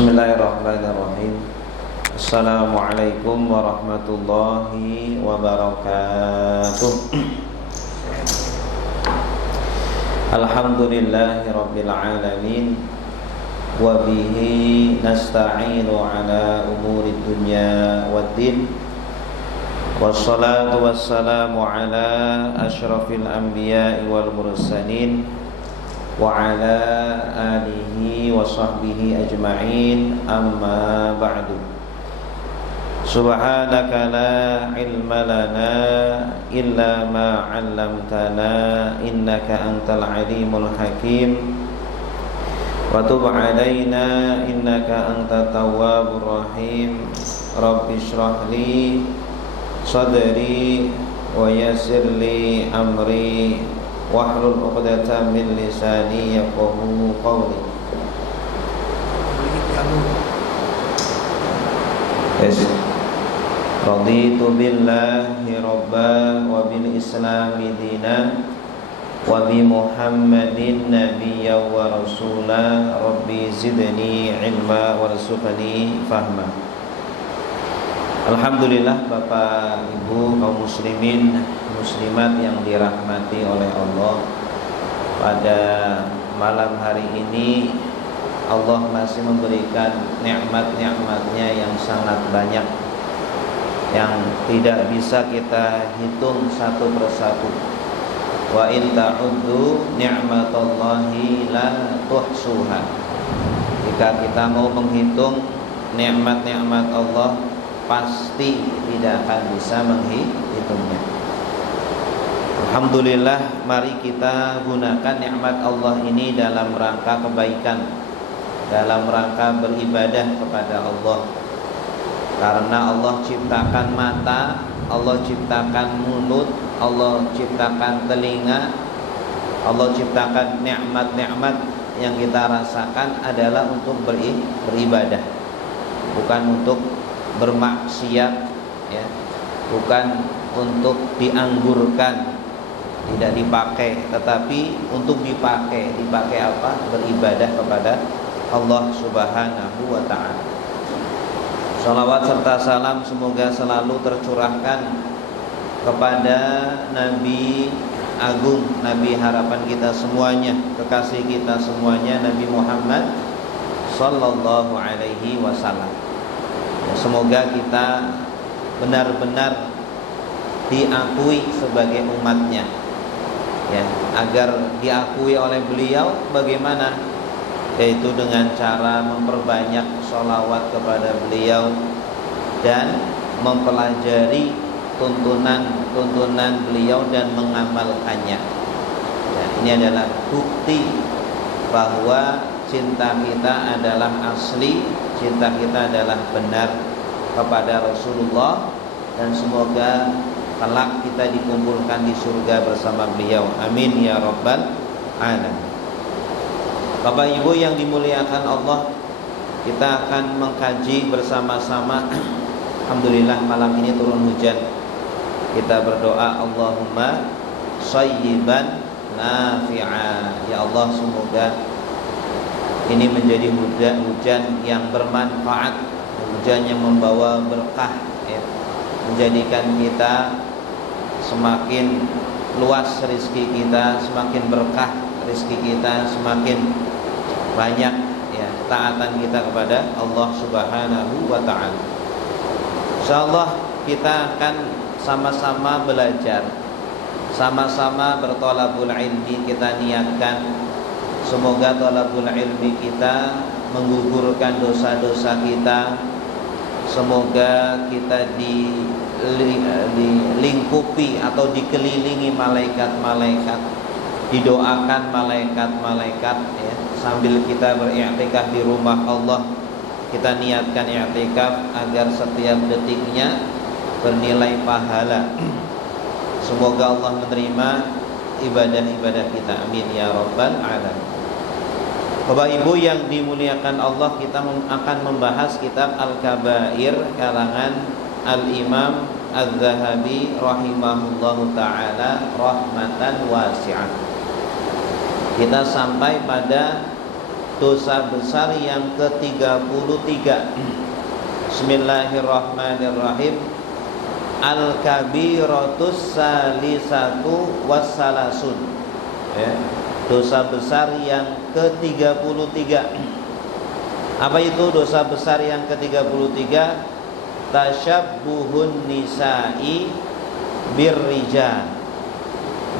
Bismillahirrahmanirrahim. Assalamualaikum warahmatullahi wabarakatuh. Alhamdulillahi rabbil alamin. Wa bihi nasta'inu ala umuri dunya waddin. Wassalatu wassalamu ala asyrafil anbiya'i wal mursalin wa ala alihi wa sahbihi ajma'in, amma ba'du. Subhanaka la ilma lana illa ma 'allamtana innaka antal alimul hakim wa tub 'alaina innaka antat tawwabur rahim. Rabbi shrah li sadri wa yassir li amri wahlul 'uqdatam min lisani yafqahu qawli. Raditu billahi rabba wa bil islami dina wa bi Muhammadin nabiyya wa rasula. Rabbi zidni ilma warzuqni fahma. Alhamdulillah, Bapak Ibu kaum muslimin muslimat yang dirahmati oleh Allah, pada malam hari ini Allah masih memberikan nikmat-nikmatnya yang sangat banyak, yang tidak bisa kita hitung satu persatu. Wa in ta'uddu ni'matallahi la tuhsuha. Jika kita mau menghitung nikmat-nikmat Allah, pasti tidak akan bisa menghitungnya. Alhamdulillah, mari kita gunakan nikmat Allah ini dalam rangka kebaikan, dalam rangka beribadah kepada Allah. Karena Allah ciptakan mata, Allah ciptakan mulut, Allah ciptakan telinga, Allah ciptakan nikmat-nikmat yang kita rasakan adalah untuk beribadah, bukan untuk bermaksiat, ya, bukan untuk dianggurkan, tidak dipakai, tetapi untuk dipakai apa? Beribadah kepada Allah Subhanahu wa ta'ala. Salawat serta salam semoga selalu tercurahkan kepada Nabi Agung, Nabi harapan kita semuanya, kekasih kita semuanya, Nabi Muhammad sallallahu alaihi wasallam. Semoga kita benar-benar diakui sebagai umatnya, ya, agar diakui oleh beliau bagaimana? Yaitu dengan cara memperbanyak sholawat kepada beliau dan mempelajari tuntunan beliau dan mengamalkannya. Ya, ini adalah bukti bahwa cinta kita adalah asli, cinta kita adalah benar kepada Rasulullah, dan semoga kelak kita dikumpulkan di surga bersama beliau. Amin ya rabbal alamin. Bapak Ibu yang dimuliakan Allah, kita akan mengkaji bersama-sama. Alhamdulillah, malam ini turun hujan. Kita berdoa, Allahumma shayyiban nafi'a. Ya Allah, semoga ini menjadi hujan yang bermanfaat, hujan yang membawa berkah, ya, menjadikan kita semakin luas rezeki kita, semakin berkah rezeki kita, semakin banyak, ya, taatan kita kepada Allah Subhanahu wa ta'ala. Insyaallah kita akan sama-sama belajar, sama-sama bertolabul ilmi. Kita niatkan semoga tolabul ilmi kita menggugurkan dosa-dosa kita. Semoga kita dilingkupi atau dikelilingi malaikat-malaikat, didoakan malaikat-malaikat, ya, sambil kita beriktikaf di rumah Allah. Kita niatkan iktikaf agar setiap detiknya bernilai pahala. Semoga Allah menerima ibadah-ibadah kita. Amin ya rabbal alamin. Bapak Ibu yang dimuliakan Allah, kita akan membahas kitab Al-Kabair karangan Al-Imam Az-Zahabi rahimahullahu ta'ala rahmatan wasi'ah. Kita sampai pada dosa besar yang ke-33. Bismillahirrahmanirrahim. Al-kabiratus salisatu wassalasun. Ya, dosa besar yang ke-33. Apa itu dosa besar yang ke-33? Tasyabbuhun nisa'i birrijal,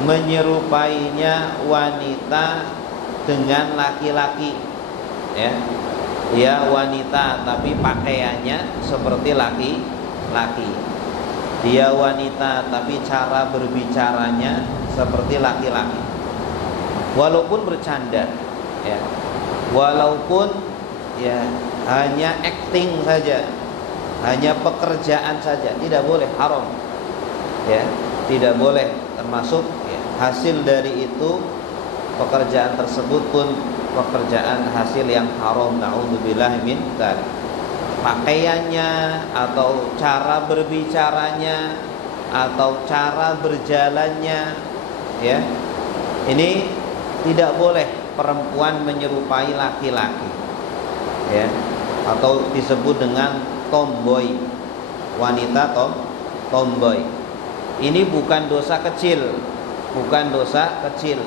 menyerupainya wanita dengan laki-laki. Ya, dia wanita tapi pakaiannya seperti laki-laki. Dia wanita tapi cara berbicaranya seperti laki-laki. Walaupun bercanda, ya, walaupun ya hanya acting saja, hanya pekerjaan saja, tidak boleh, haram. Ya, tidak boleh, termasuk ya, hasil dari itu pekerjaan tersebut pun pekerjaan hasil yang haram. Na'udzubillah min dzalik. Pakaiannya atau cara berbicaranya atau cara berjalannya, ya, ini tidak boleh perempuan menyerupai laki-laki, ya, atau disebut dengan tomboy, wanita tomboy. Ini bukan dosa kecil, bukan dosa kecil,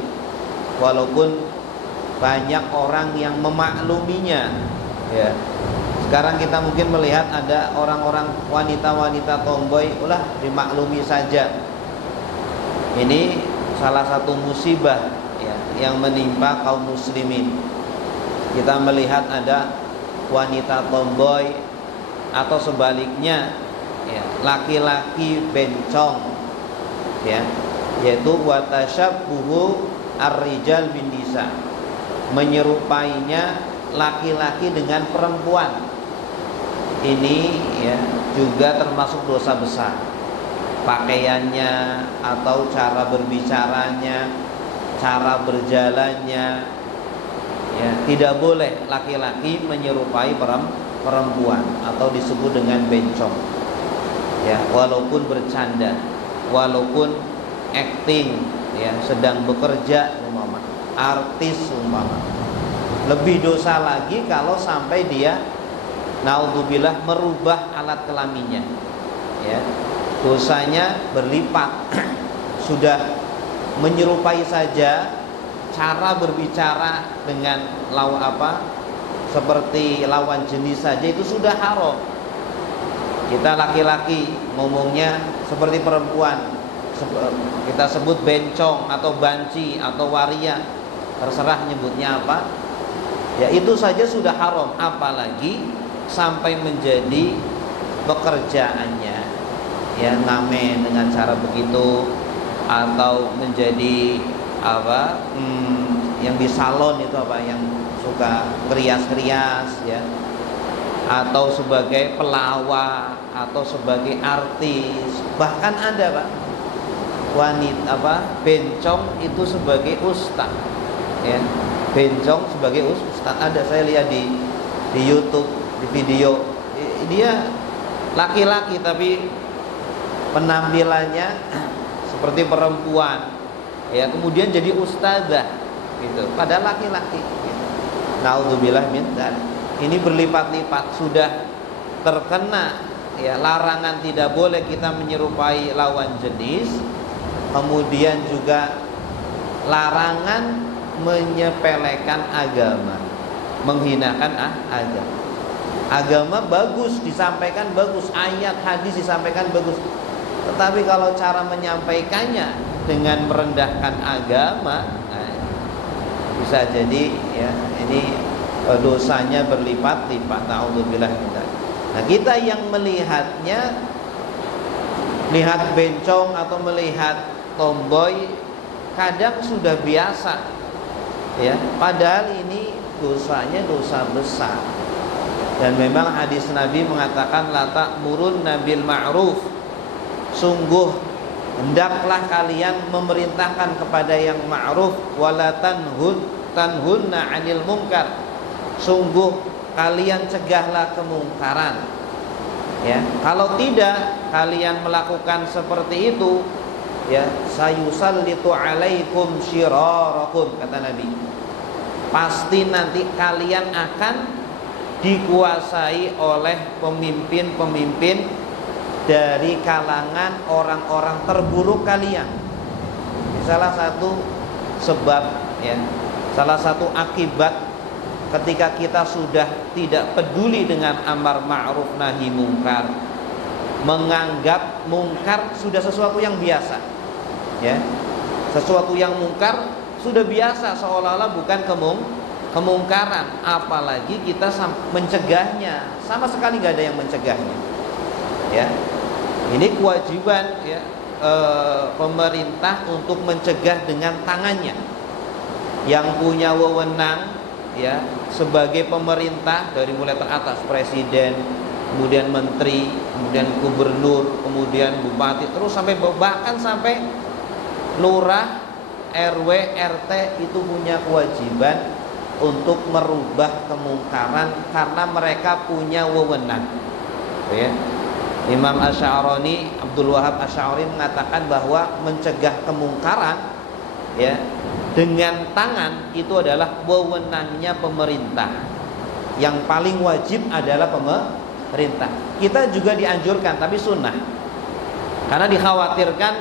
walaupun banyak orang yang memakluminya, ya. Sekarang kita mungkin melihat ada orang-orang wanita-wanita tomboy, ulah dimaklumi saja. Ini salah satu musibah, ya, yang menimpa kaum muslimin. Kita melihat ada wanita tomboy atau sebaliknya, ya, laki-laki bencong, ya, yaitu watasyabbuhu ar-rijal bin nisa, menyerupainya laki-laki dengan perempuan. Ini ya juga termasuk dosa besar. Pakaiannya atau cara berbicaranya, cara berjalannya, ya, tidak boleh laki-laki menyerupai perempuan atau disebut dengan bencong. Ya, walaupun bercanda, walaupun acting, ya, sedang bekerja umpama, artis umpama. Lebih dosa lagi kalau sampai dia naudzubillah merubah alat kelaminnya, ya, dosanya berlipat. Sudah menyerupai saja cara berbicara dengan seperti lawan jenis saja itu sudah haram. Kita laki-laki ngomongnya seperti perempuan, kita sebut bencong atau banci atau waria, terserah nyebutnya apa, ya, itu saja sudah haram. Apalagi sampai menjadi pekerjaannya, ya, ngamen dengan cara begitu, atau menjadi yang di salon itu yang suka krias-krias, ya, atau sebagai pelawak atau sebagai artis. Bahkan ada, Pak, wanita bencong itu sebagai ustaz, ya, bencong sebagai ustaz. Ada, saya lihat di YouTube, di video, dia laki-laki tapi penampilannya seperti perempuan, ya, kemudian jadi ustazah gitu, padahal laki-laki gitu. Naudzubillah min dzalik. Ini berlipat-lipat, sudah terkena, ya, larangan tidak boleh kita menyerupai lawan jenis, kemudian juga larangan menyepelekan agama, menghinakan agama. Agama bagus, disampaikan bagus, ayat hadis disampaikan bagus, tetapi kalau cara menyampaikannya dengan merendahkan agama, bisa jadi, ya, ini dosanya berlipat-lipat. Naudzubillah min dzalik. Nah, kita yang melihatnya, lihat bencong atau melihat tomboy, kadang sudah biasa, ya, padahal ini dosanya dosa besar. Dan memang hadis Nabi mengatakan la ta'murunna bil ma'ruf, sungguh hendaklah kalian memerintahkan kepada yang ma'ruf, wala tanhunna 'anil munkar, sungguh kalian cegahlah kemungkaran. Ya, kalau tidak kalian melakukan seperti itu, ya, sayusallitu 'alaikum syirarakum, kata Nabi. pasti nanti kalian akan dikuasai oleh pemimpin-pemimpin dari kalangan orang-orang terburuk kalian. Salah satu sebab ya, salah satu akibat ketika kita sudah tidak peduli dengan amar ma'ruf nahi mungkar, menganggap mungkar sudah sesuatu yang biasa, ya, sesuatu yang mungkar sudah biasa, seolah-olah bukan kemungkaran, apalagi kita mencegahnya, sama sekali nggak ada yang mencegahnya, ya. Ini kewajiban ya, pemerintah untuk mencegah dengan tangannya. Yang punya wewenang ya sebagai pemerintah dari mulai teratas, presiden, kemudian menteri, kemudian gubernur, kemudian bupati, terus sampai bahkan sampai lurah, RW, RT itu punya kewajiban untuk merubah kemungkaran karena mereka punya wewenang, ya. Imam Asy'arani, Abdul Wahab Asy'ari mengatakan bahwa mencegah kemungkaran ya dengan tangan itu adalah wewenangnya pemerintah. Yang paling wajib adalah pemerintah. Kita juga dianjurkan, tapi sunnah, karena dikhawatirkan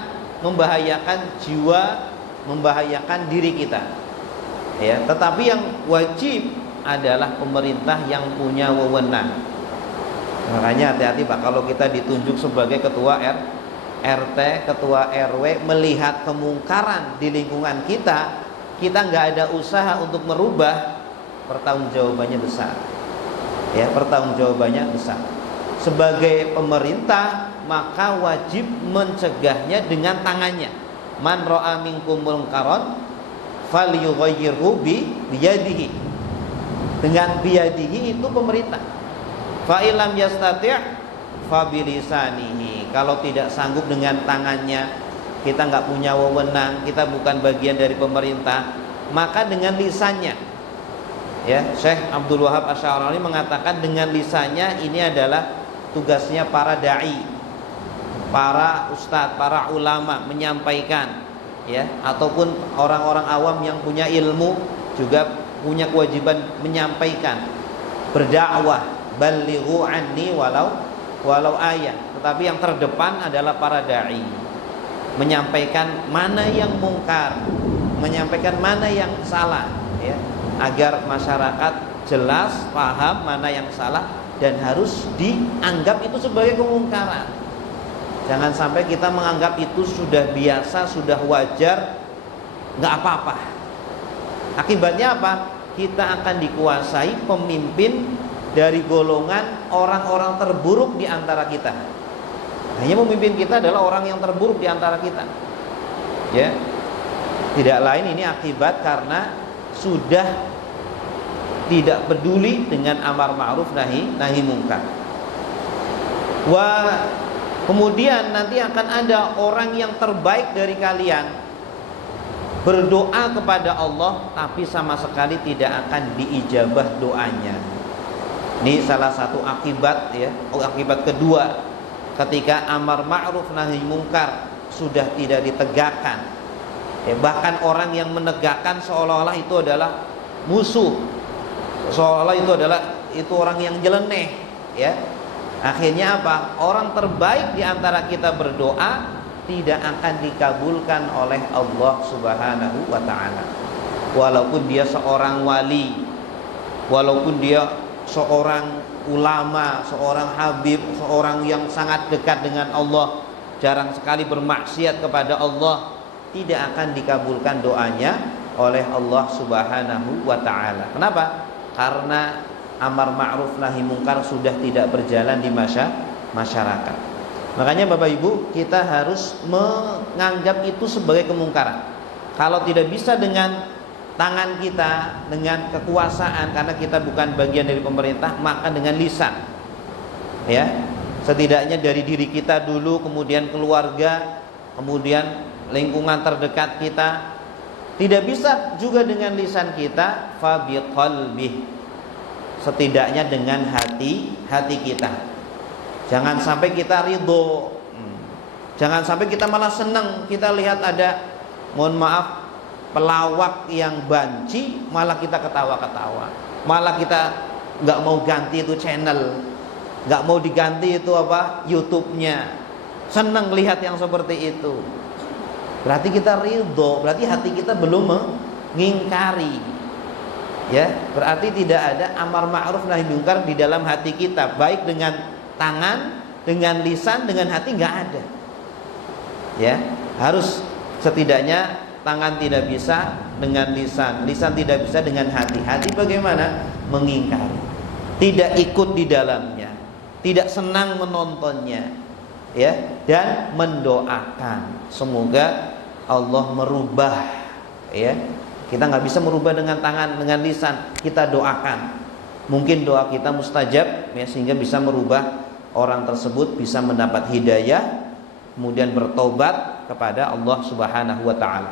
membahayakan jiwa, membahayakan diri kita, ya. Tetapi yang wajib adalah pemerintah yang punya wewenang. Makanya hati-hati Pak, kalau kita ditunjuk sebagai ketua RT, ketua RW, melihat kemungkaran di lingkungan kita nggak ada usaha untuk merubah, pertanggungjawabannya besar, ya, pertanggungjawabannya besar. Sebagai pemerintah maka wajib mencegahnya dengan tangannya. Man ra'a minkum munkaran falyughayyirhu biyadihi. Dengan biyadihi itu pemerintah. Fa illam yastati' fa bilisanihi. Kalau tidak sanggup dengan tangannya, kita nggak punya wewenang, kita bukan bagian dari pemerintah, maka dengan lisannya. Ya, Syekh Abdul Wahab Asy'arani mengatakan dengan lisannya ini adalah tugasnya para dai, para ustadz, para ulama menyampaikan, ya, ataupun orang-orang awam yang punya ilmu juga punya kewajiban menyampaikan, berdakwah. Balighu anni walau ayat. Tetapi yang terdepan adalah para dai, menyampaikan mana yang mungkar, menyampaikan mana yang salah, ya, agar masyarakat jelas paham mana yang salah dan harus dianggap itu sebagai kemungkaran. Jangan sampai kita menganggap itu sudah biasa, sudah wajar, nggak apa-apa. Akibatnya apa? Kita akan dikuasai pemimpin dari golongan orang-orang terburuk di antara kita. Hanya pemimpin kita adalah orang yang terburuk di antara kita, ya. Tidak lain ini akibat karena sudah tidak peduli dengan amar ma'ruf nahi mungkar. Kemudian nanti akan ada orang yang terbaik dari kalian berdoa kepada Allah tapi sama sekali tidak akan diijabah doanya. Ini salah satu akibat, ya, akibat kedua ketika amar ma'ruf nahi mungkar sudah tidak ditegakkan, ya, bahkan orang yang menegakkan seolah-olah itu adalah musuh, seolah-olah itu orang yang nyeleneh, ya. Akhirnya apa? Orang terbaik di antara kita berdoa tidak akan dikabulkan oleh Allah Subhanahu wa ta'ala. Walaupun dia seorang wali, walaupun dia seorang ulama, seorang habib, seorang yang sangat dekat dengan Allah, jarang sekali bermaksiat kepada Allah, tidak akan dikabulkan doanya oleh Allah Subhanahu wa ta'ala. Kenapa? Karena amar ma'ruf nahi mungkar sudah tidak berjalan di masyarakat. Makanya Bapak Ibu, kita harus menganggap itu sebagai kemungkaran. Kalau tidak bisa dengan tangan kita, dengan kekuasaan, karena kita bukan bagian dari pemerintah, maka dengan lisan, ya, setidaknya dari diri kita dulu, kemudian keluarga, kemudian lingkungan terdekat kita. Tidak bisa juga dengan lisan kita, fa biqalbih, setidaknya dengan hati kita. Jangan sampai kita ridho, jangan sampai kita malah senang kita lihat ada, mohon maaf, pelawak yang banci, malah kita ketawa-ketawa, malah kita nggak mau ganti itu channel, nggak mau diganti itu apa YouTube-nya, senang lihat yang seperti itu. Berarti kita ridho, berarti hati kita belum mengingkari, ya. Berarti tidak ada amar ma'ruf nahi munkar di dalam hati kita, baik dengan tangan, dengan lisan, dengan hati nggak ada. Ya, harus setidaknya tangan tidak bisa dengan lisan, lisan tidak bisa dengan hati. Hati bagaimana? Mengingkari, tidak ikut di dalamnya, tidak senang menontonnya, ya, dan mendoakan semoga Allah merubah, ya. Kita nggak bisa merubah dengan tangan, dengan lisan, kita doakan. Mungkin doa kita mustajab, ya, sehingga bisa merubah orang tersebut, bisa mendapat hidayah, kemudian bertobat kepada Allah Subhanahu wa taala.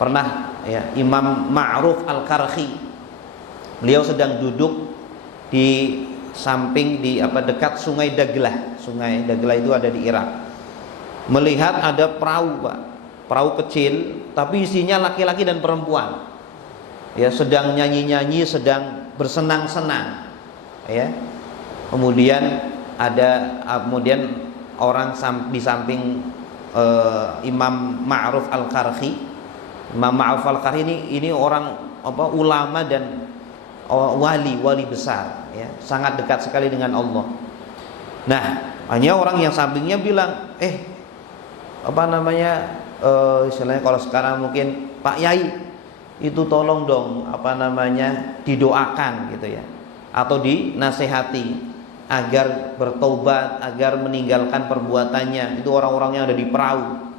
Pernah, ya, Imam Ma'ruf Al-Karhi, beliau sedang duduk di samping dekat Sungai Daglah. Sungai Daglah itu ada di Irak. Melihat ada perahu, Pak. Perahu kecil tapi isinya laki-laki dan perempuan. Ya, sedang nyanyi-nyanyi, sedang bersenang-senang. Ya. Kemudian orang di samping Imam Ma'ruf Al-Karhi. Imam Ma'ruf Al-Karhi ini orang ulama dan wali besar, ya, sangat dekat sekali dengan Allah. Nah, hanya orang yang sampingnya bilang, istilahnya kalau sekarang mungkin, Pak Yai, itu tolong dong didoakan gitu ya, atau dinasehati agar bertobat, agar meninggalkan perbuatannya. Itu orang-orang yang ada di perahu,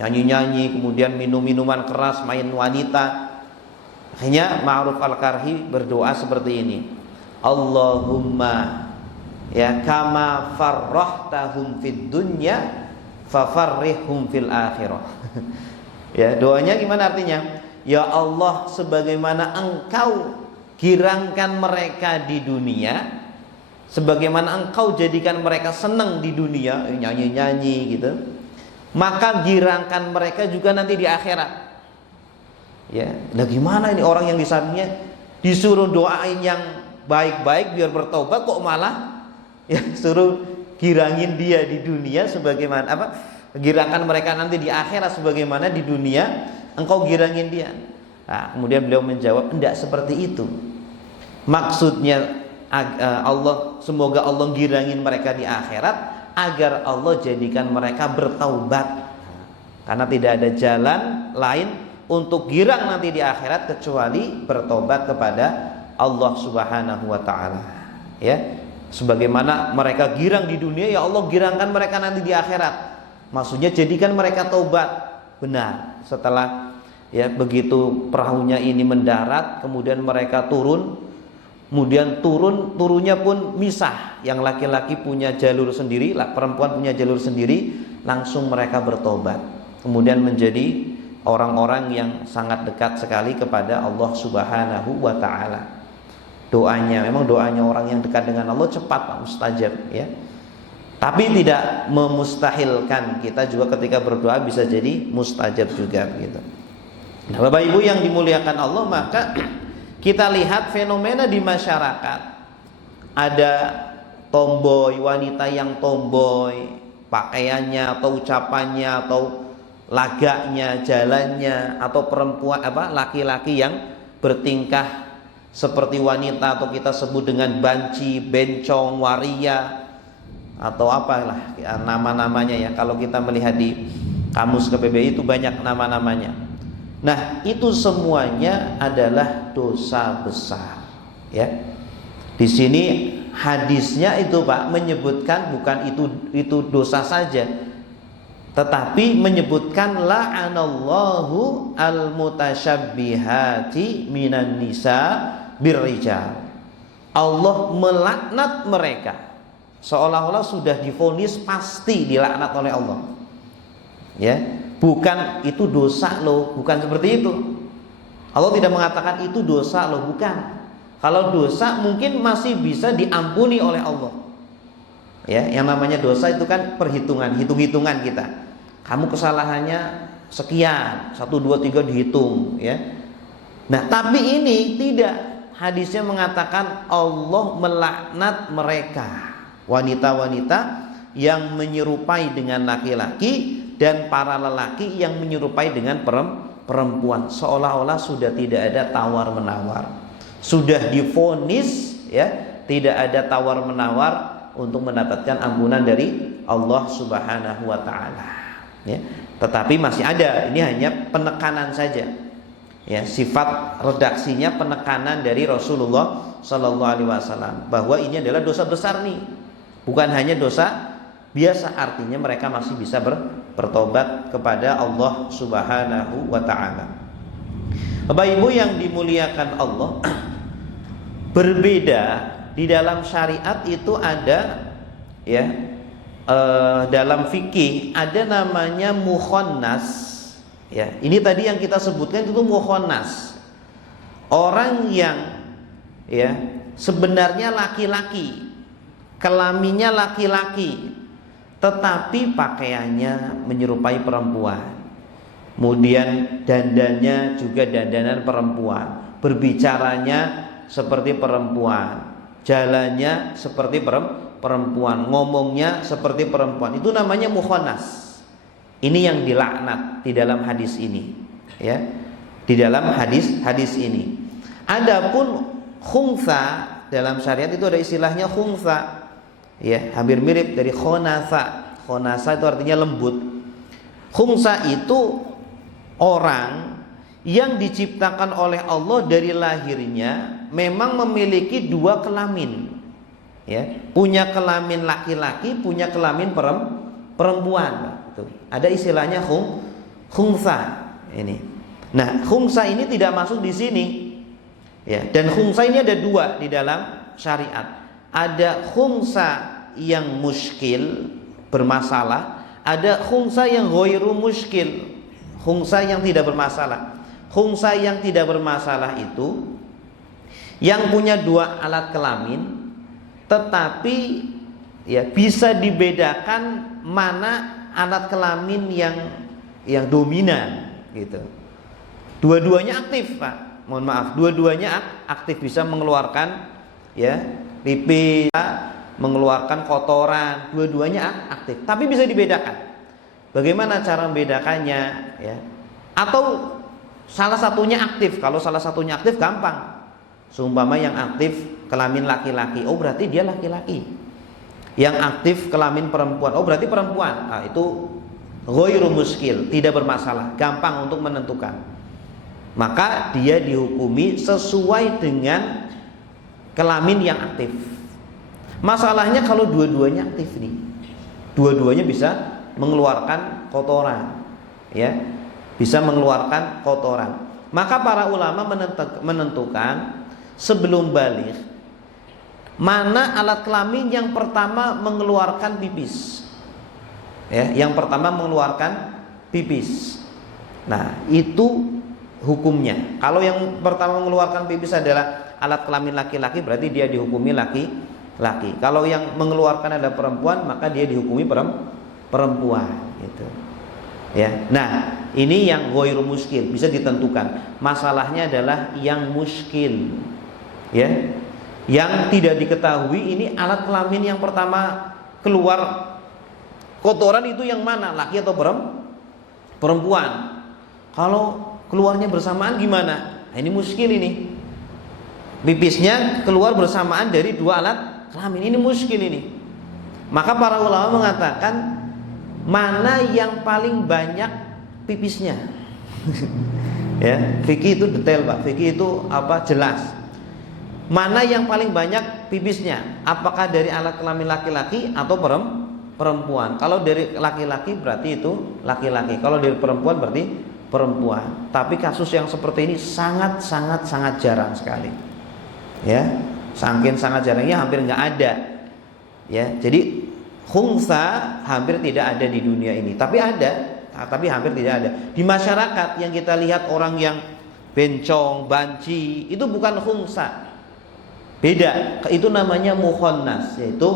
nyanyi-nyanyi, kemudian minum minuman keras, main wanita. Akhirnya Ma'ruf Al-Karhi berdoa seperti ini, Allahumma, ya, kama farrahtahum fid dunya fafarrihhum fil akhirah. Ya, doanya gimana artinya? Ya Allah, sebagaimana Engkau girangkan mereka di dunia, sebagaimana Engkau jadikan mereka senang di dunia, nyanyi-nyanyi gitu, maka girangkan mereka juga nanti di akhirat. Ya, nah gimana ini orang yang di sampingnya disuruh doain yang baik-baik biar bertobat, kok malah ya suruh girangin dia di dunia sebagaimana girangkan mereka nanti di akhirat sebagaimana di dunia engkau girangin dia. Nah, kemudian beliau menjawab, tidak seperti itu. Maksudnya semoga Allah girangin mereka di akhirat agar Allah jadikan mereka bertaubat. Karena tidak ada jalan lain untuk girang nanti di akhirat kecuali bertobat kepada Allah Subhanahu wa taala. Ya. Sebagaimana mereka girang di dunia, ya Allah girangkan mereka nanti di akhirat. Maksudnya jadikan mereka taubat benar. Setelah, ya, begitu perahunya ini mendarat, kemudian mereka turun, kemudian turunnya pun misah. Yang laki-laki punya jalur sendiri, perempuan punya jalur sendiri, langsung mereka bertobat. Kemudian menjadi orang-orang yang sangat dekat sekali kepada Allah Subhanahu wa taala. Memang doanya orang yang dekat dengan Allah cepat, Pak, mustajab, ya. Tapi tidak memustahilkan kita juga ketika berdoa bisa jadi mustajab juga begitu. Nah, Bapak Ibu yang dimuliakan Allah, maka kita lihat fenomena di masyarakat. Ada tomboy, wanita yang tomboy, pakaiannya atau ucapannya atau lagaknya, jalannya, atau perempuan laki-laki yang bertingkah seperti wanita atau kita sebut dengan banci, bencong, waria, atau apalah nama-namanya, ya. Kalau kita melihat di kamus KBBI itu banyak nama-namanya. Nah, itu semuanya adalah dosa besar, ya. Di sini hadisnya itu, Pak, menyebutkan bukan itu dosa saja, tetapi menyebutkan la'anallahu al-mutasyabbihati minan nisa birrijal. Allah melaknat mereka, seolah-olah sudah divonis pasti dilaknat oleh Allah. Ya, bukan itu dosa loh, bukan seperti itu. Allah tidak mengatakan itu dosa loh, bukan. Kalau dosa mungkin masih bisa diampuni oleh Allah. Ya, yang namanya dosa itu kan perhitungan, hitung-hitungan kita. Kamu kesalahannya sekian, 1 2 3 dihitung ya. Nah, tapi ini tidak. Hadisnya mengatakan Allah melaknat mereka, wanita-wanita yang menyerupai dengan laki-laki dan para lelaki yang menyerupai dengan perempuan, seolah-olah sudah tidak ada tawar-menawar. Sudah divonis ya, tidak ada tawar-menawar untuk mendapatkan ampunan dari Allah Subhanahu wa taala ya. Tetapi masih ada, ini hanya penekanan saja. Ya, sifat redaksinya penekanan dari Rasulullah Sallallahu Alaihi Wasallam bahwa ini adalah dosa besar nih, bukan hanya dosa biasa. Artinya mereka masih bisa bertobat kepada Allah Subhanahu Wa Taala. Bapak Ibu yang dimuliakan Allah, berbeda di dalam syariat itu ada ya, dalam fikih ada namanya mukhonnas. Ya, ini tadi yang kita sebutkan itu mukhonnas. Orang yang ya sebenarnya laki-laki, kelaminnya laki-laki, tetapi pakaiannya menyerupai perempuan. Kemudian dandannya juga dandanan perempuan, berbicaranya seperti perempuan, jalannya seperti perempuan, ngomongnya seperti perempuan. Itu namanya mukhonnas. Ini yang dilaknat di dalam hadis ini, ya. Di dalam hadis ini. Adapun khunsa dalam syariat itu ada istilahnya khunsa, ya, hampir mirip dari khonasa. Khonasa itu artinya lembut. Khunsa itu orang yang diciptakan oleh Allah dari lahirnya memang memiliki 2 kelamin, ya, punya kelamin laki-laki, punya kelamin perempuan. Ada istilahnya khunsa ini. Nah, khunsa ini tidak masuk di sini. Ya, dan khunsa ini ada 2 di dalam syariat. Ada khunsa yang muskil, bermasalah, ada khunsa yang ghairu muskil, khunsa yang tidak bermasalah. Khunsa yang tidak bermasalah itu yang punya 2 alat kelamin, tetapi ya bisa dibedakan mana alat kelamin yang dominan gitu. Dua-duanya aktif, Pak. Mohon maaf, dua-duanya aktif, bisa mengeluarkan ya pipi, mengeluarkan kotoran, dua-duanya aktif. Tapi bisa dibedakan. Bagaimana cara membedakannya ya? Atau salah satunya aktif. Kalau salah satunya aktif gampang. Seumpama yang aktif kelamin laki-laki, oh berarti dia laki-laki. Yang aktif kelamin perempuan, oh berarti perempuan. Nah, itu ghairu muskil, tidak bermasalah, gampang untuk menentukan. Maka dia dihukumi sesuai dengan kelamin yang aktif. Masalahnya kalau dua-duanya aktif nih, dua-duanya bisa mengeluarkan kotoran, ya, bisa mengeluarkan kotoran. Maka para ulama menentukan sebelum baligh mana alat kelamin yang pertama mengeluarkan pipis, ya, yang pertama mengeluarkan pipis. Nah, itu hukumnya. Kalau yang pertama mengeluarkan pipis adalah alat kelamin laki-laki, berarti dia dihukumi laki-laki. Kalau yang mengeluarkan adalah perempuan, maka dia dihukumi perempuan, gitu. Ya. Nah, ini yang ghairu muskil, bisa ditentukan. Masalahnya adalah yang muskil, ya. Yang tidak diketahui ini alat kelamin yang pertama keluar kotoran itu yang mana, laki atau perempuan. Kalau keluarnya bersamaan gimana? Nah, ini muskil ini. Pipisnya keluar bersamaan dari 2 alat kelamin, ini muskil ini. Maka para ulama mengatakan mana yang paling banyak pipisnya. Ya, fikih itu detail, Pak. Fikih itu apa? Jelas. Mana yang paling banyak pipisnya? Apakah dari alat kelamin laki-laki atau perempuan? Kalau dari laki-laki berarti itu laki-laki. Kalau dari perempuan berarti perempuan. Tapi kasus yang seperti ini sangat jarang sekali. Ya, saking sangat jarangnya hampir nggak ada. Ya, jadi khunsa hampir tidak ada di dunia ini. Tapi ada, tapi hampir tidak ada. Di masyarakat yang kita lihat orang yang bencong, banci, itu bukan khunsa. Beda, itu namanya mukhonnas, yaitu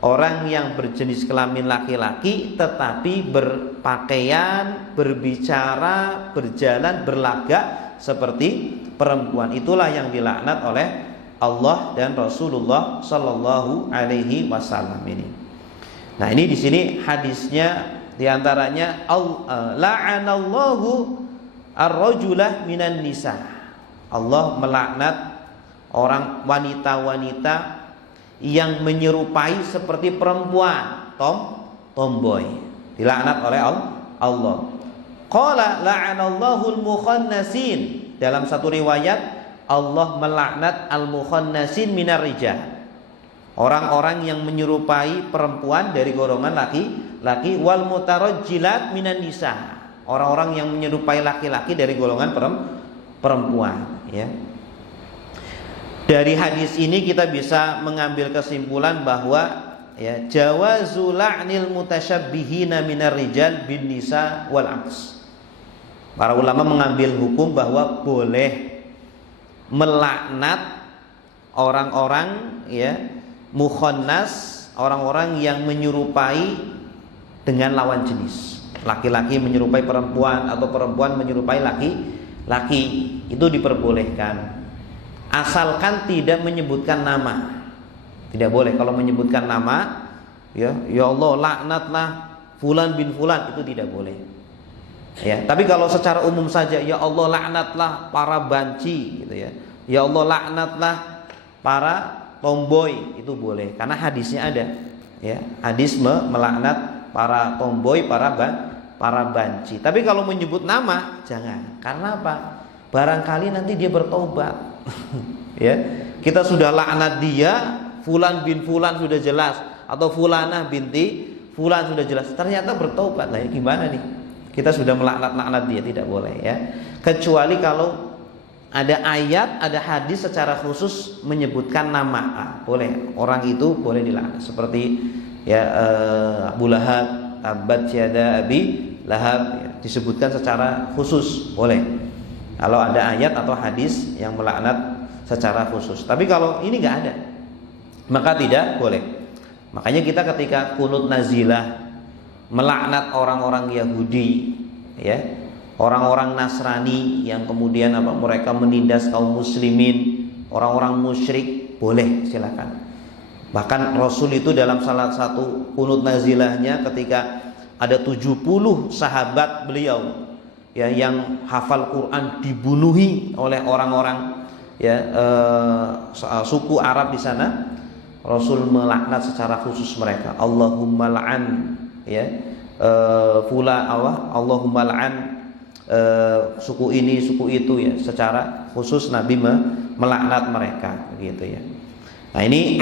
orang yang berjenis kelamin laki-laki tetapi berpakaian, berbicara, berjalan, berlagak seperti perempuan. Itulah yang dilaknat oleh Allah dan Rasulullah Sallallahu Alaihi Wasallam ini. Nah, ini di sini hadisnya diantaranya la'anallahu ar-rajulah minan nisa. Allah melaknat orang wanita-wanita yang menyerupai seperti perempuan, tomboy. Dilaknat oleh Allah. Qala la'anallahu al-mukhannasin. Dalam satu riwayat Allah melaknat al-mukhannasin minar rijal. Orang-orang yang menyerupai perempuan dari golongan laki-laki, wal mutarajjilat minan nisa. Orang-orang yang menyerupai laki-laki dari golongan perempuan, ya. Dari hadis ini kita bisa mengambil kesimpulan bahwa ya jawazu la'nil mutasyabbihina minar rijal bin nisa wal aks. Para ulama mengambil hukum bahwa boleh melaknat orang-orang ya mukhannas, orang-orang yang menyerupai dengan lawan jenis. Laki-laki menyerupai perempuan atau perempuan menyerupai laki-laki, itu diperbolehkan. Asalkan tidak menyebutkan nama. Tidak boleh kalau menyebutkan nama, ya Allah laknatlah fulan bin fulan, itu tidak boleh. Ya, tapi kalau secara umum saja, ya Allah laknatlah para banci gitu ya. Ya Allah laknatlah para tomboy, itu boleh karena hadisnya ada. Ya, hadis melaknat para tomboy, para banci. Tapi kalau menyebut nama jangan. Karena apa? Barangkali nanti dia bertobat. Ya, kita sudah laknat dia, fulan bin fulan sudah jelas, atau fulanah binti fulan sudah jelas, ternyata bertobat. Lah ya gimana nih? Kita sudah melaknat dia, tidak boleh ya. Kecuali kalau ada ayat, ada hadis secara khusus menyebutkan nama, boleh. Orang itu boleh dilaknat. Seperti ya Abu Lahab, tabat yada Abi Lahab, ya, disebutkan secara khusus, boleh. Kalau ada ayat atau hadis yang melaknat secara khusus. Tapi kalau ini nggak ada, maka tidak boleh. Makanya kita ketika kunut nazilah melaknat orang-orang Yahudi, ya, orang-orang Nasrani yang kemudian mereka menindas kaum muslimin, orang-orang musyrik, boleh, silakan. Bahkan Rasul itu dalam salah satu kunut nazilahnya ketika ada 70 sahabat beliau ya yang hafal Quran dibunuhi oleh orang-orang ya suku Arab di sana, Rasul melaknat secara khusus mereka. Allahumma la'an ya Allahumma la'an suku ini suku itu ya, secara khusus Nabi melaknat mereka gitu ya. Nah ini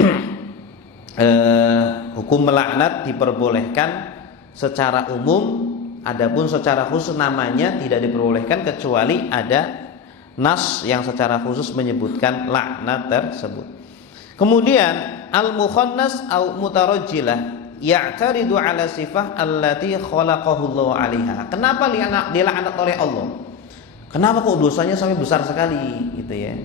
hukum melaknat diperbolehkan secara umum. Adapun secara khusus namanya tidak diperbolehkan kecuali ada nas yang secara khusus menyebutkan laknat tersebut. Kemudian al-mukhannas au mutarajjilah ya'taridu ala sifah allati khalaqahu Allah 'alaiha. Kenapa dilaknat oleh Allah? Kenapa kok dosanya sampai besar sekali gitu ya?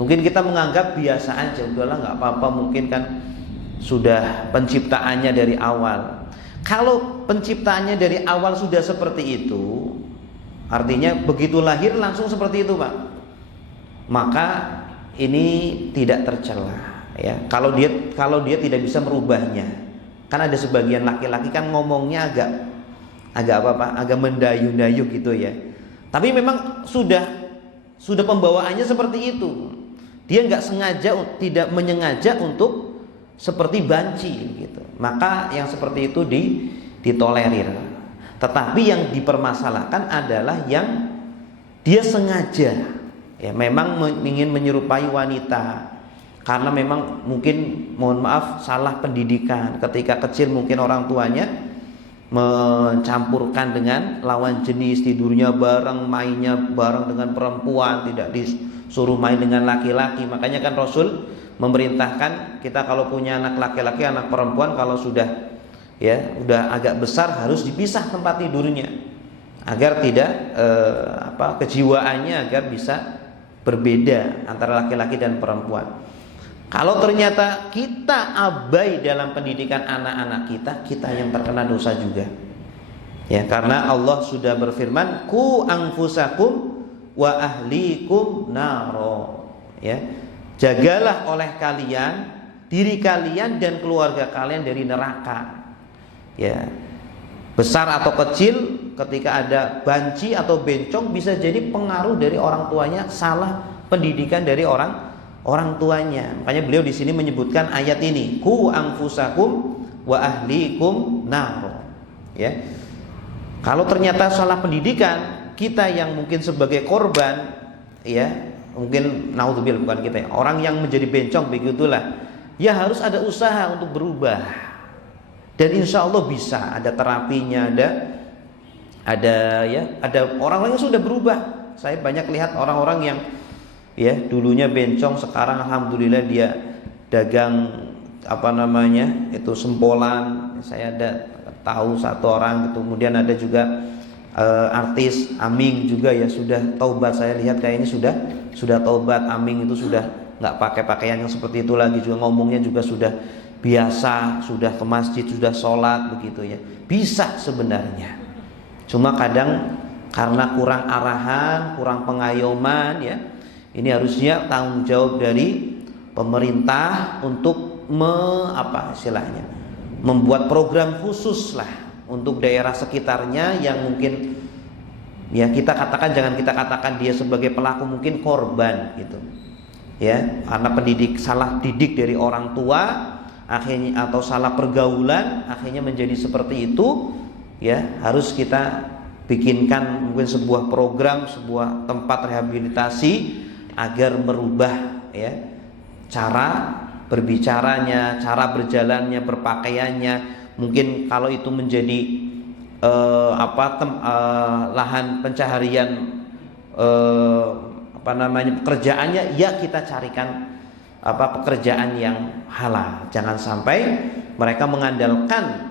Mungkin kita menganggap biasa aja, udahlah nggak apa-apa, mungkin kan sudah penciptaannya dari awal. Kalau penciptaannya dari awal sudah seperti itu, artinya begitu lahir langsung seperti itu, Pak. Maka ini tidak tercela ya. Kalau dia tidak bisa merubahnya. Kan ada sebagian laki-laki kan ngomongnya agak mendayu-dayu gitu ya. Tapi memang sudah pembawaannya seperti itu. Dia nggak sengaja, tidak menyengaja untuk seperti banci gitu. Maka yang seperti itu ditolerir. Tetapi yang dipermasalahkan adalah yang dia sengaja ya, memang ingin menyerupai wanita karena memang mungkin, mohon maaf, salah pendidikan. Ketika kecil mungkin orang tuanya mencampurkan dengan lawan jenis, tidurnya bareng, mainnya bareng dengan perempuan, tidak disuruh main dengan laki-laki. Makanya kan Rasul memerintahkan kita kalau punya anak laki-laki, anak perempuan, kalau sudah udah agak besar harus dipisah tempat tidurnya agar tidak kejiwaannya agar bisa berbeda antara laki-laki dan perempuan. Kalau ternyata kita abai dalam pendidikan anak-anak kita, kita yang terkena dosa juga. Ya, karena Allah sudah berfirman, "Ku anfusakum wa ahlikum naro." Ya. Jagalah oleh kalian diri kalian dan keluarga kalian dari neraka. Ya. Besar atau kecil, ketika ada banci atau bencong bisa jadi pengaruh dari orang tuanya, salah pendidikan dari orang tuanya. Makanya beliau di sini menyebutkan ayat ini, ku anfusakum wa ahlikum naro. Ya. Kalau ternyata salah pendidikan, kita yang mungkin sebagai korban, ya, mungkin naudzubillah bukan kita ya, orang yang menjadi bencong begitulah, ya harus ada usaha untuk berubah. Dan insya Allah bisa, ada terapinya, ada orang-orang yang sudah berubah. Saya banyak lihat orang-orang yang ya dulunya bencong, sekarang alhamdulillah dia dagang itu sempolan. Saya ada tahu satu orang gitu. Kemudian ada juga artis Aming juga ya sudah taubat. Saya lihat kayaknya sudah taubat. Aming itu sudah nggak pakai pakaian yang seperti itu lagi, juga ngomongnya juga sudah biasa, sudah ke masjid, sudah sholat begitu ya. Bisa sebenarnya, cuma kadang karena kurang arahan, kurang pengayoman ya. Ini harusnya tanggung jawab dari pemerintah untuk membuat program khusus lah untuk daerah sekitarnya yang mungkin ya jangan kita katakan dia sebagai pelaku, mungkin korban gitu. Ya, karena salah didik dari orang tua akhirnya, atau salah pergaulan akhirnya menjadi seperti itu. Ya, harus kita bikinkan mungkin sebuah program, sebuah tempat rehabilitasi agar merubah ya cara berbicaranya, cara berjalannya, berpakaiannya. Mungkin kalau itu menjadi lahan pencaharian pekerjaannya, ya kita carikan pekerjaan yang halal. Jangan sampai mereka mengandalkan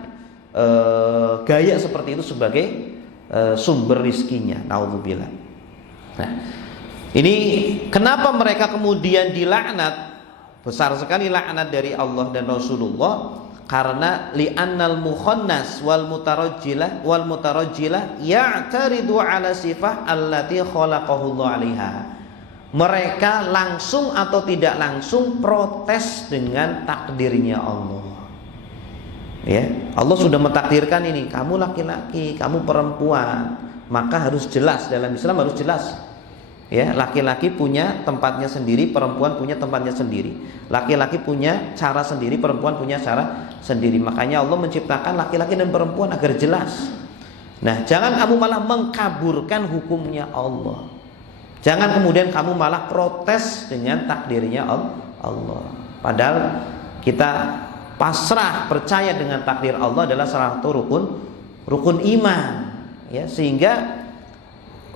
gaya seperti itu sebagai sumber rizkinya. Naudzubillah. Nah, ini kenapa mereka kemudian dilaknat? Besar sekali laknat dari Allah dan Rasulullah, karena li'annal mukhannas wal mutarajjilah ya'taridu ala sifah allati khalaqahu Allah 'alaiha. Mereka langsung atau tidak langsung protes dengan takdirnya Allah. Ya, Allah sudah mentakdirkan ini, kamu laki-laki, kamu perempuan, maka harus jelas, dalam Islam harus jelas. Ya, laki-laki punya tempatnya sendiri, perempuan punya tempatnya sendiri. Laki-laki punya cara sendiri, perempuan punya cara sendiri. Makanya Allah menciptakan laki-laki dan perempuan agar jelas. Nah, jangan kamu malah mengkaburkan hukumnya Allah. Jangan kemudian kamu malah protes dengan takdirnya Allah. Padahal kita pasrah, percaya dengan takdir Allah adalah salah satu rukun iman. Ya, sehingga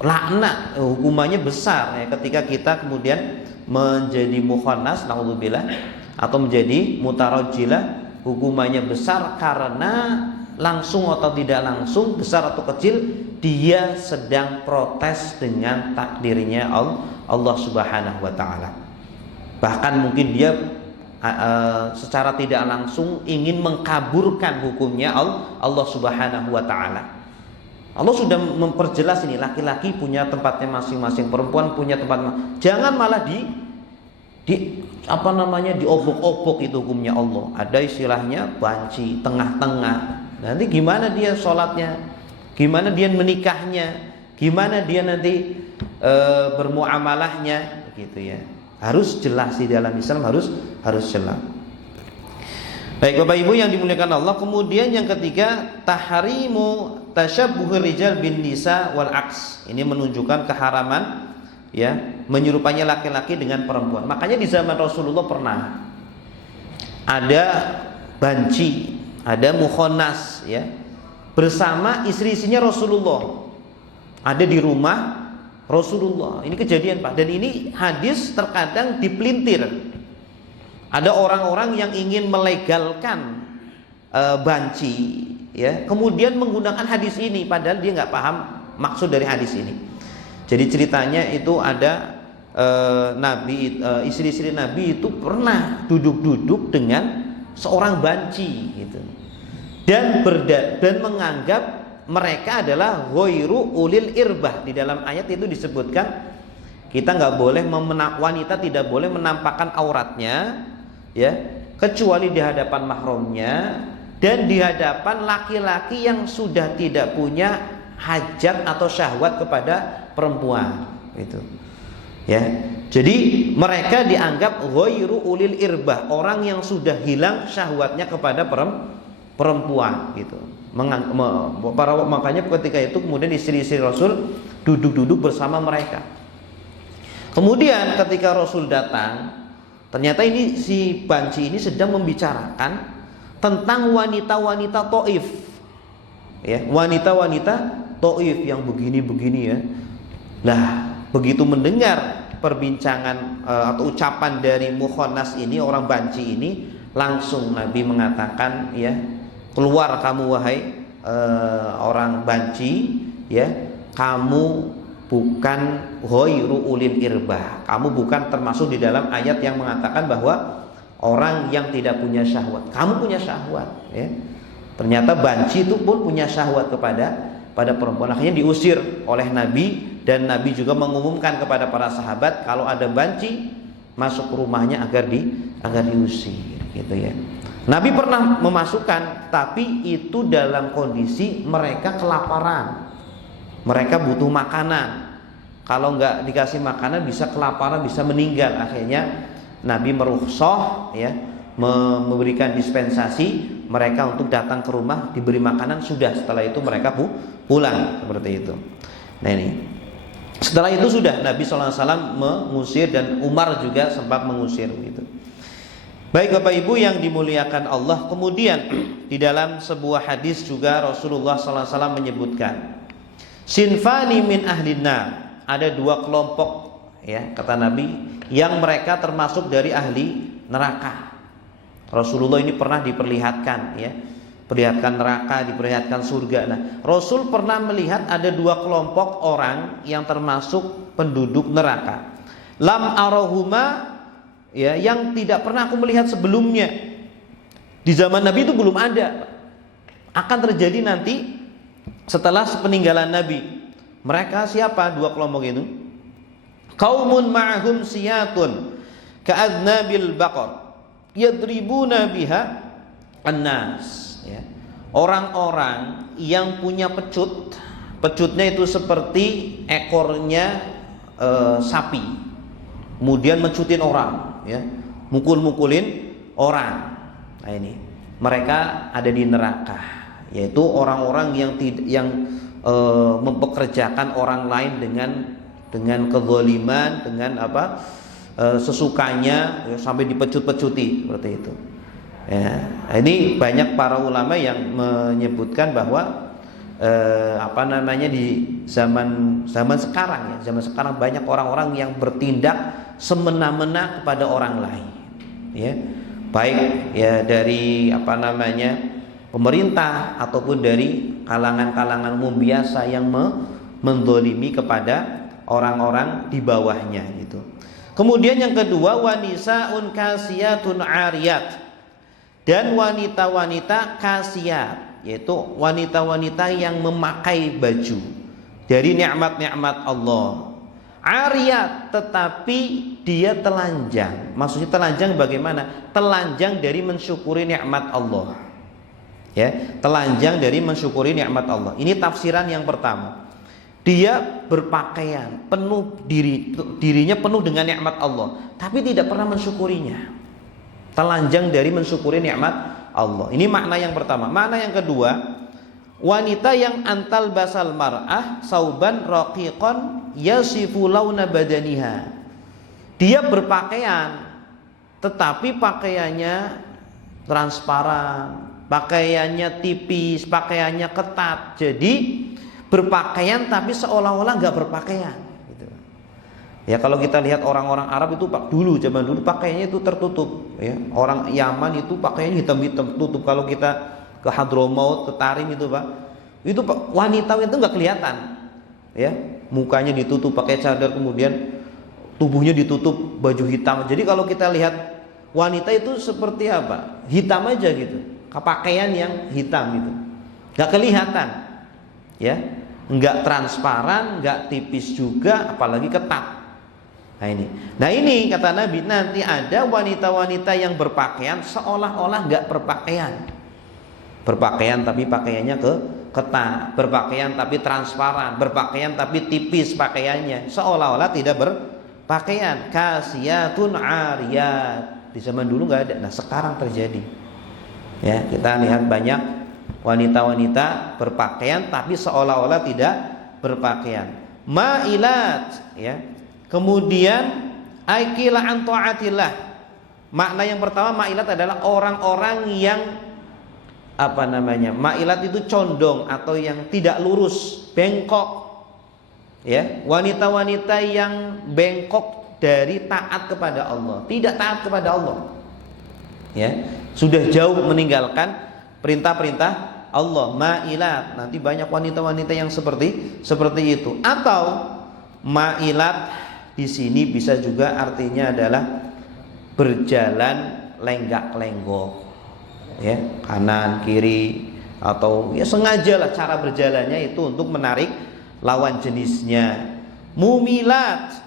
laknat hukumannya besar ya, ketika kita kemudian menjadi mukhannas, naudzubillah, atau menjadi mutarajjilah, hukumannya besar karena langsung atau tidak langsung, besar atau kecil, dia sedang protes dengan takdirnya Allah Subhanahu wa taala. Bahkan mungkin dia secara tidak langsung ingin mengkaburkan hukumnya Allah Subhanahu wa taala. Allah sudah memperjelas ini, laki-laki punya tempatnya masing-masing, perempuan punya tempat. Jangan malah diobok-obok itu hukumnya Allah. Ada istilahnya banci tengah-tengah. Nanti gimana dia sholatnya, gimana dia menikahnya, gimana dia nanti bermuamalahnya, gitu ya. Harus jelas di dalam Islam, harus jelas. Baik Bapak Ibu yang dimuliakan Allah, kemudian yang ketiga, tahrimu tasyabbuhur rijal bin nisa wal aks. Ini menunjukkan keharaman ya menyerupainya laki-laki dengan perempuan. Makanya di zaman Rasulullah pernah ada banci, ada mukhannas ya, bersama istri-istrinya Rasulullah. Ada di rumah Rasulullah. Ini kejadian Pak, dan ini hadis terkadang dipelintir. Ada orang-orang yang ingin melegalkan banci, ya, kemudian menggunakan hadis ini, padahal dia nggak paham maksud dari hadis ini. Jadi ceritanya itu ada istri-istri Nabi itu pernah duduk-duduk dengan seorang banci gitu. Dan menganggap mereka adalah ghairu ulil irbah. Di dalam ayat itu disebutkan kita nggak boleh wanita tidak boleh menampakkan auratnya, ya, kecuali di hadapan mahramnya dan di hadapan laki-laki yang sudah tidak punya hajat atau syahwat kepada perempuan. Itu, ya. Jadi mereka dianggap ghairu ulil irbah, orang yang sudah hilang syahwatnya kepada perempuan. Gitu. Makanya ketika itu kemudian istri-istri Rasul duduk-duduk bersama mereka. Kemudian ketika Rasul datang, ternyata ini si banci ini sedang membicarakan tentang wanita-wanita Taif, ya, wanita-wanita Taif yang begini-begini, ya. Nah, begitu mendengar perbincangan atau ucapan dari Mukhannas ini, orang banci ini, langsung Nabi mengatakan, ya, keluar kamu wahai orang banci, ya, kamu bukan ghairu ulil irbah. Kamu bukan termasuk di dalam ayat yang mengatakan bahwa orang yang tidak punya syahwat. Kamu punya syahwat, ya. Ternyata banci itu pun punya syahwat pada perempuan. Akhirnya diusir oleh Nabi, dan Nabi juga mengumumkan kepada para sahabat kalau ada banci masuk ke rumahnya agar diusir, gitu, ya. Nabi pernah memasukkan, tapi itu dalam kondisi mereka kelaparan. Mereka butuh makanan. Kalau nggak dikasih makanan bisa kelaparan, bisa meninggal. Akhirnya Nabi merukhsah, ya, memberikan dispensasi mereka untuk datang ke rumah, diberi makanan, sudah. Setelah itu mereka pulang, seperti itu. Nah, ini setelah itu sudah Nabi SAW mengusir, dan Umar juga sempat mengusir, gitu. Baik Bapak Ibu yang dimuliakan Allah. Kemudian di dalam sebuah hadis juga Rasulullah SAW menyebutkan, sinfani min ahlin nar, ada dua kelompok, ya, kata Nabi, yang mereka termasuk dari ahli neraka. Rasulullah ini pernah diperlihatkan, ya, perlihatkan neraka, diperlihatkan surga. Nah, Rasul pernah melihat ada dua kelompok orang yang termasuk penduduk neraka. Lam arahuma, ya, yang tidak pernah aku melihat sebelumnya. Di zaman Nabi itu belum ada. Akan terjadi nanti setelah sepeninggalan Nabi. Mereka siapa dua kelompok itu? Qaumun ma'hum siyatun ka'adnabil baqar yadribuna biha annas, ya. Orang-orang yang punya pecut. Pecutnya itu seperti ekornya sapi. Kemudian mencutin orang, ya, mukul-mukulin orang. Nah, ini mereka ada di neraka, yaitu orang-orang yang mempekerjakan orang lain dengan kezaliman, dengan sesukanya, ya, sampai dipecut-pecuti, seperti itu. Ya, ini banyak para ulama yang menyebutkan bahwa di zaman sekarang, ya, zaman sekarang banyak orang-orang yang bertindak semena-mena kepada orang lain, ya, baik, ya, dari pemerintah ataupun dari kalangan-kalangan umum biasa yang mendolimi kepada orang-orang di bawahnya, gitu. Kemudian yang kedua, wanisaun kasiyatun ariyat, dan wanita-wanita kasiyat, yaitu wanita-wanita yang memakai baju dari nikmat-nikmat Allah. Ariyat, tetapi dia telanjang. Maksudnya telanjang bagaimana? Telanjang dari mensyukuri nikmat Allah, ya, telanjang dari mensyukuri nikmat Allah. Ini tafsiran yang pertama. Dia berpakaian penuh dirinya penuh dengan nikmat Allah, tapi tidak pernah mensyukurinya. Telanjang dari mensyukuri nikmat Allah. Ini makna yang pertama. Makna yang kedua, wanita yang antal basal mar'ah sauban raqiqan yasifu launa badaniha. Dia berpakaian, tetapi pakaiannya transparan, pakaiannya tipis, pakaiannya ketat. Jadi berpakaian tapi seolah-olah nggak berpakaian, gitu. Ya, kalau kita lihat orang-orang Arab itu zaman dulu pakaiannya itu tertutup, ya. Orang Yaman itu pakaiannya hitam-hitam tutup. Kalau kita ke Hadramaut, ke Tarim itu, Pak, itu wanita itu nggak kelihatan, ya, mukanya ditutup pakai cadar, kemudian tubuhnya ditutup baju hitam. Jadi kalau kita lihat wanita itu seperti apa? Hitam aja gitu, pakaian yang hitam gitu, nggak kelihatan, ya, nggak transparan, nggak tipis juga, apalagi ketat. Nah ini kata Nabi, nanti ada wanita-wanita yang berpakaian seolah-olah nggak berpakaian tapi pakaiannya ketat, berpakaian tapi transparan, berpakaian tapi tipis pakaiannya, seolah-olah tidak berpakaian. Kasiyatun ariyat. Di zaman dulu nggak ada, nah sekarang terjadi. Ya, kita lihat banyak wanita-wanita berpakaian tapi seolah-olah tidak berpakaian. Ma'ilat, ya. Kemudian aikila an taatillah. Makna yang pertama ma'ilat adalah orang-orang yang apa namanya? Ma'ilat itu condong atau yang tidak lurus, bengkok. Ya, wanita-wanita yang bengkok dari taat kepada Allah, tidak taat kepada Allah. Ya, sudah jauh meninggalkan perintah-perintah Allah. Ma'ilat. Nanti banyak wanita-wanita yang seperti itu. Atau ma'ilat di sini bisa juga artinya adalah berjalan lenggak-lenggok, ya, kanan kiri, atau ya sengajalah cara berjalannya itu untuk menarik lawan jenisnya. Mumilat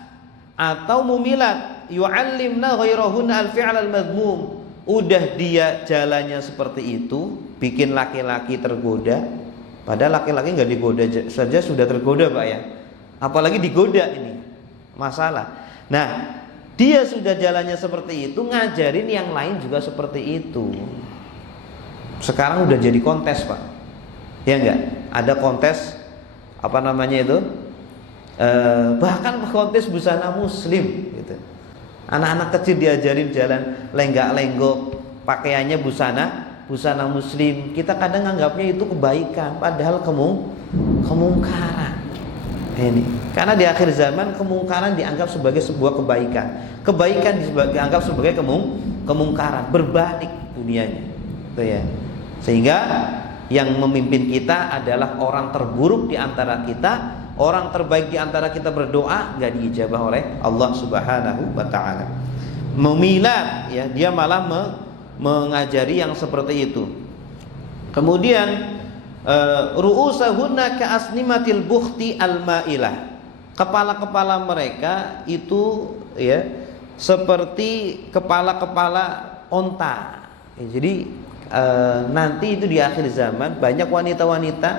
atau mumilat, yu'allimna ghairahunna al-fi'l al-madhmum. Udah dia jalannya seperti itu, bikin laki-laki tergoda. Padahal laki-laki nggak digoda saja sudah tergoda, Pak, ya. Apalagi digoda, ini masalah. Nah, dia sudah jalannya seperti itu, ngajarin yang lain juga seperti itu. Sekarang udah jadi kontes, Pak. Ya enggak? Ada kontes apa namanya itu? Bahkan kontes busana muslim gitu. Anak-anak kecil diajarin jalan lenggak-lenggok, pakaiannya busana muslim. Kita kadang anggapnya itu kebaikan, padahal kemungkaran. Ini karena di akhir zaman kemungkaran dianggap sebagai sebuah kebaikan, kebaikan dianggap sebagai kemungkaran, berbalik dunianya, gitu ya. Sehingga yang memimpin kita adalah orang terburuk di antara kita, orang terbaik di antara kita berdoa nggak diijabah oleh Allah Subhanahu wa taala. Memilat, ya, dia malah mengajari yang seperti itu. Kemudian ru'usahunna ka'asnimatil bukhti al-ma'ilah. Kepala-kepala mereka itu, ya, seperti kepala-kepala onta. Ya, jadi nanti itu di akhir zaman banyak wanita-wanita,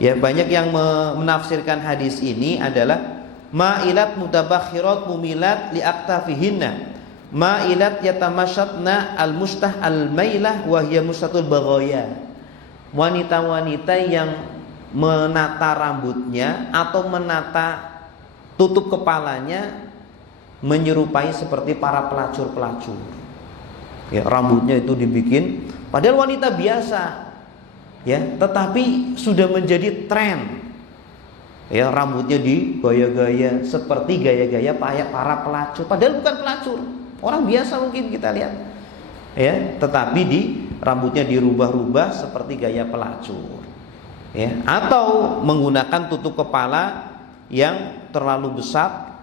ya, banyak yang menafsirkan hadis ini adalah ma'ilat mutabakhirat mumilat liaktafihinna, ma'ilat yatamasyatna al-mustah al-mailah wa hiya mustatul baghaya. Wanita-wanita yang menata rambutnya atau menata tutup kepalanya menyerupai seperti para pelacur-pelacur. Ya, rambutnya itu dibikin, padahal wanita biasa, ya, tetapi sudah menjadi tren. Ya, rambutnya digaya-gaya seperti gaya-gaya para pelacur, padahal bukan pelacur, orang biasa mungkin kita lihat. Ya, tetapi rambutnya dirubah-rubah seperti gaya pelacur, ya, atau menggunakan tutup kepala yang terlalu besar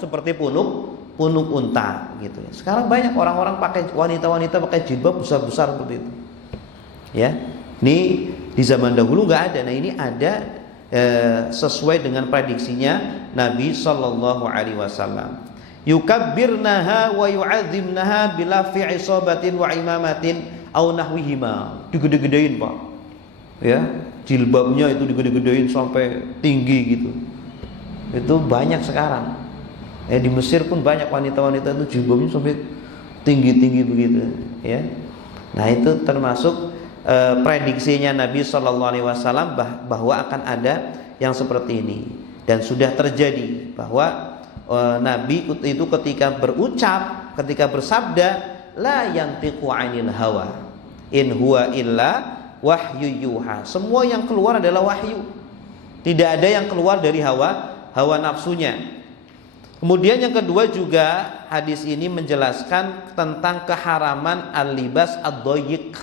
seperti punuk unta gitu. Sekarang banyak orang-orang pakai, wanita-wanita pakai jilbab besar-besar seperti itu, ya. Ini di zaman dahulu nggak ada. Nah, ini ada sesuai dengan prediksinya Nabi Shallallahu Alaihi Wasallam. Yukabbirnaha wa yu'adzimnaha bila fi isabatin wa imamatin au nahwihima. Digede-gedein, Pak. Ya, jilbabnya itu digede-gedein sampai tinggi gitu. Itu banyak sekarang. Ya, di Mesir pun banyak wanita-wanita itu jilbabnya sampai tinggi-tinggi begitu, ya. Nah, itu termasuk prediksinya Nabi Shallallahu Alaihi Wasallam bahwa akan ada yang seperti ini, dan sudah terjadi bahwa Nabi itu ketika berucap, ketika bersabda, la yantiqu 'anil hawa in huwa illa wahyu yuha. Semua yang keluar adalah wahyu. Tidak ada yang keluar dari hawa nafsunya. Kemudian yang kedua juga hadis ini menjelaskan tentang keharaman al-libas ad-dayyiq.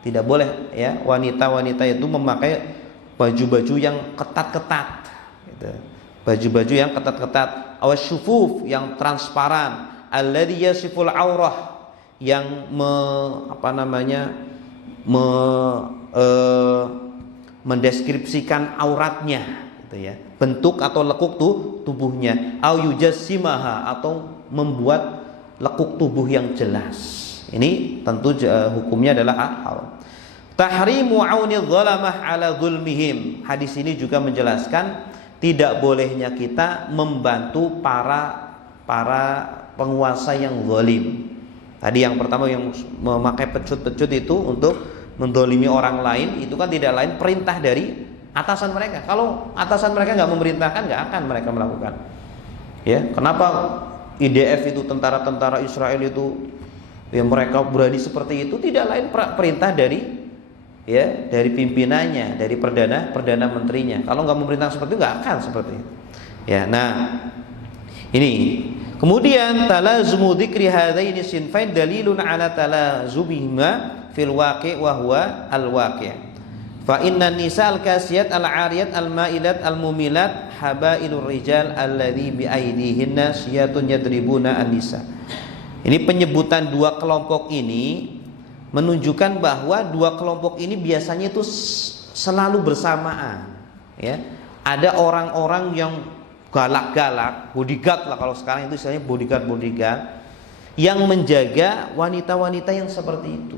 Tidak boleh, ya, wanita-wanita itu memakai baju-baju yang ketat-ketat gitu. baju-baju yang ketat-ketat, awasyufuf yang transparan, alladzi yasiful aurah yang mendeskripsikan auratnya gitu ya, bentuk atau lekuk tubuhnya, au yujassimaha atau membuat lekuk tubuh yang jelas. Ini tentu hukumnya adalah haram. Tahrimu auni dhalamah ala zulmihim. Hadis ini juga menjelaskan tidak bolehnya kita membantu para penguasa yang zalim. Tadi yang pertama yang memakai pecut-pecut itu untuk mendolimi orang lain, itu kan tidak lain perintah dari atasan mereka. Kalau atasan mereka nggak memerintahkan, nggak akan mereka melakukan. Ya, kenapa IDF itu tentara-tentara Israel itu ya mereka berani seperti itu? Tidak lain perintah dari pimpinannya, dari perdana menterinya. Kalau nggak memerintah seperti itu, nggak akan seperti itu. Ya, nah ini. Kemudian talazumu dzikri hadaini sinfain dalilun ala talazubihima fil waqi' wa huwa al waqi'. Fa inna nisa al kasiyat al ariyat al mailat al mumilat habailur rijal alladzi bi aidihinna siyatun yadribuna an nisa. Ini penyebutan dua kelompok ini menunjukkan bahwa dua kelompok ini biasanya itu selalu bersamaan, ya. Ada orang-orang yang galak-galak, bodyguard lah kalau sekarang itu istilahnya bodyguard yang menjaga wanita-wanita yang seperti itu.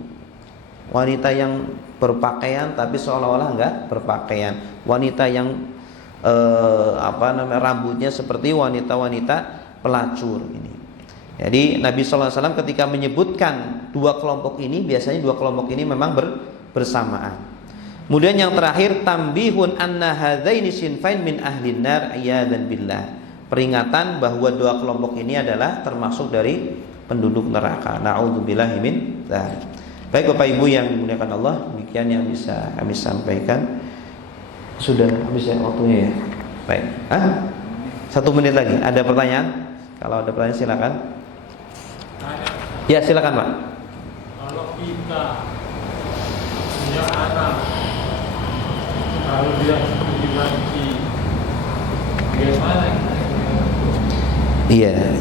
Wanita yang berpakaian tapi seolah-olah enggak berpakaian. Wanita yang rambutnya seperti wanita-wanita pelacur ini. Jadi Nabi SAW ketika menyebutkan dua kelompok ini, biasanya dua kelompok ini memang bersamaan. Kemudian yang terakhir, tambihun anna hadzaini sinfain min ahlin nar iyadzan billah. Peringatan bahwa dua kelompok ini adalah termasuk dari penduduk neraka. Na'udzubillahi min dzalik. Baik Bapak Ibu yang dimuliakan Allah, demikian yang bisa kami sampaikan. Sudah habis ya waktunya ya. Baik. 1 menit lagi. Ada pertanyaan? Kalau ada pertanyaan silakan. Ya, silakan Pak. Kalau kita punya anak, kalau dia dibanci, bagaimana?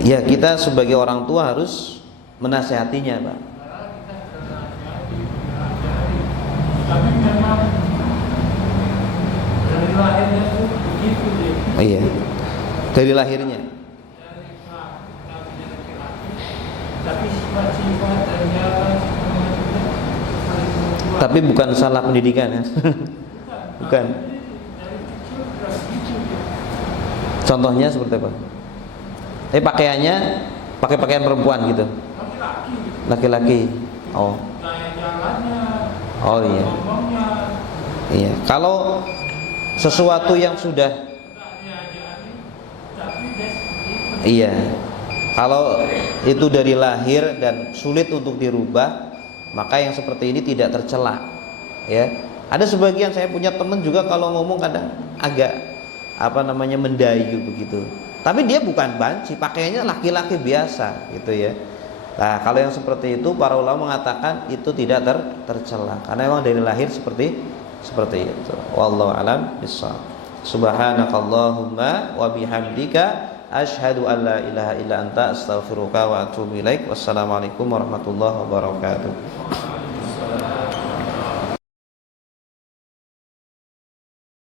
Iya, kita sebagai orang tua harus menasehatinya, Pak. Tapi memang dari lahirnya itu begitu deh. Iya, dari lahirnya. Tapi sifat-sifat dan jalan Tapi bukan salah pendidikan ya. Bukan. Contohnya seperti apa? Tapi pakaiannya pakai pakaian perempuan gitu. Laki-laki. Oh. Oh iya. Iya. Kalau sesuatu yang sudah iya. Kalau itu dari lahir dan sulit untuk dirubah, maka yang seperti ini tidak tercela. Ya. Ada sebagian saya punya teman juga kalau ngomong kadang agak mendayu begitu. Tapi dia bukan banci, pakaiannya laki-laki biasa gitu ya. Nah, kalau yang seperti itu para ulama mengatakan itu tidak tercela karena memang dari lahir seperti itu. Wallahu a'lam bishawab. Subhanakallahumma wa bihamdika asyhadu an la ilaha illa anta astaghfiruka wa atubu ilaik. Wassalamualaikum warahmatullahi wabarakatuh.